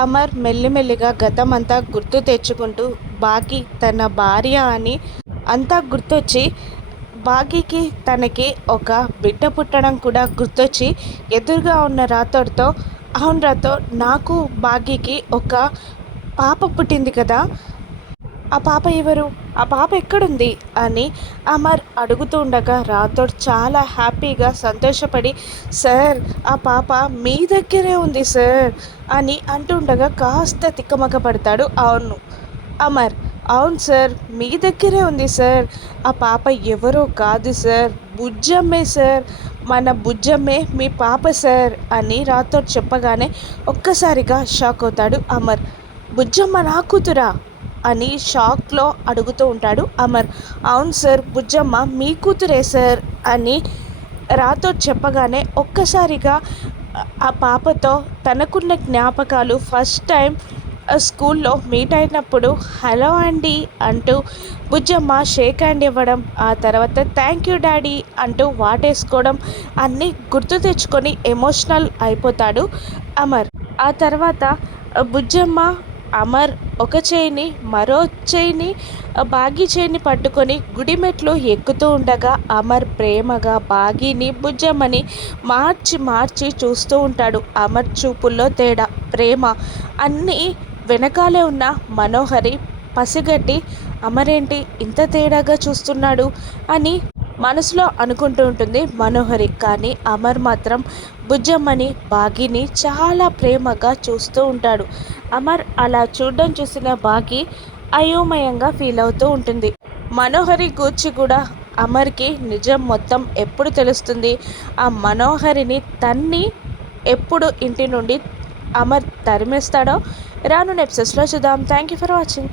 అమర్ మెల్లిమెల్లిగా గతమంతా గుర్తు తెచ్చుకుంటూ బాకీ తన భార్య అని అంతా గుర్తొచ్చి బాకీకి తనకి ఒక బిడ్డ పుట్టడం కూడా గుర్తొచ్చి ఎదురుగా ఉన్న రాథోడ్‌తో, అవును రాథోడ్, నాకు భాగ్యకి ఒక పాప పుట్టింది కదా! ఆ పాప ఎవరు? ఆ పాప ఎక్కడుంది? అని అమర్ అడుగుతూ ఉండగా రాథోడ్ చాలా హ్యాపీగా సంతోషపడి, సార్, ఆ పాప మీ దగ్గరే ఉంది సార్ అని అంటుండగా కాస్త తిక్కమక్క పడతాడు. అవును అమర్. అవును సార్, మీ దగ్గరే ఉంది సార్. ఆ పాప ఎవరో కాదు సార్, బుజ్జమ్మే సార్. మన బుజ్జమ్మే మీ పాప సార్ అని రాథోడ్ చెప్పగానే ఒక్కసారిగా షాక్ అవుతాడు అమర్. బుజ్జమ్మ నా కూతురా అని షాక్లో అడుగుతూ ఉంటాడు అమర్. అవును సార్, బుజ్జమ్మ మీ కూతురే సార్ అని రాథోడ్ చెప్పగానే ఒక్కసారిగా ఆ పాపతో తనకున్న జ్ఞాపకాలు ఫస్ట్ టైం స్కూల్లో మీట్ అయినప్పుడు హలో అండి అంటూ బుజ్జమ్మ షేక్ హ్యాండ్ ఇవ్వడం, ఆ తర్వాత థ్యాంక్ యూ డాడీ అంటూ వాటేసుకోవడం అన్నీ గుర్తు తెచ్చుకొని ఎమోషనల్ అయిపోతాడు అమర్. ఆ తర్వాత బుజ్జమ్మ అమర్ ఒక చేయిని మరో చేయిని బాగీ చేయిని పట్టుకొని గుడి మెట్లు ఎక్కుతూ ఉండగా అమర్ ప్రేమగా బాగీని బుజ్జమ్మని మార్చి మార్చి చూస్తూ ఉంటాడు. అమర్ చూపుల్లో తేడా, ప్రేమ అన్నీ వెనకాలే ఉన్న మనోహరి పసిగట్టి అమరేంటి ఇంత తేడాగా చూస్తున్నాడు అని మనసులో అనుకుంటూ ఉంటుంది మనోహరి. కానీ అమర్ మాత్రం బుజ్జమ్మని బాగీని చాలా ప్రేమగా చూస్తూ ఉంటాడు. అమర్ అలా చూడడం చూసిన బాగీ అయోమయంగా ఫీల్ అవుతూ ఉంటుంది. మనోహరి గూర్చి కూడా అమర్కి నిజం మొత్తం ఎప్పుడు తెలుస్తుంది? ఆ మనోహరిని తన్ని ఎప్పుడు ఇంటి నుండి అమర్ తరిమేస్తాడో రానున్న ఎపిసోడ్స్లో చూద్దాం. Thank you for watching.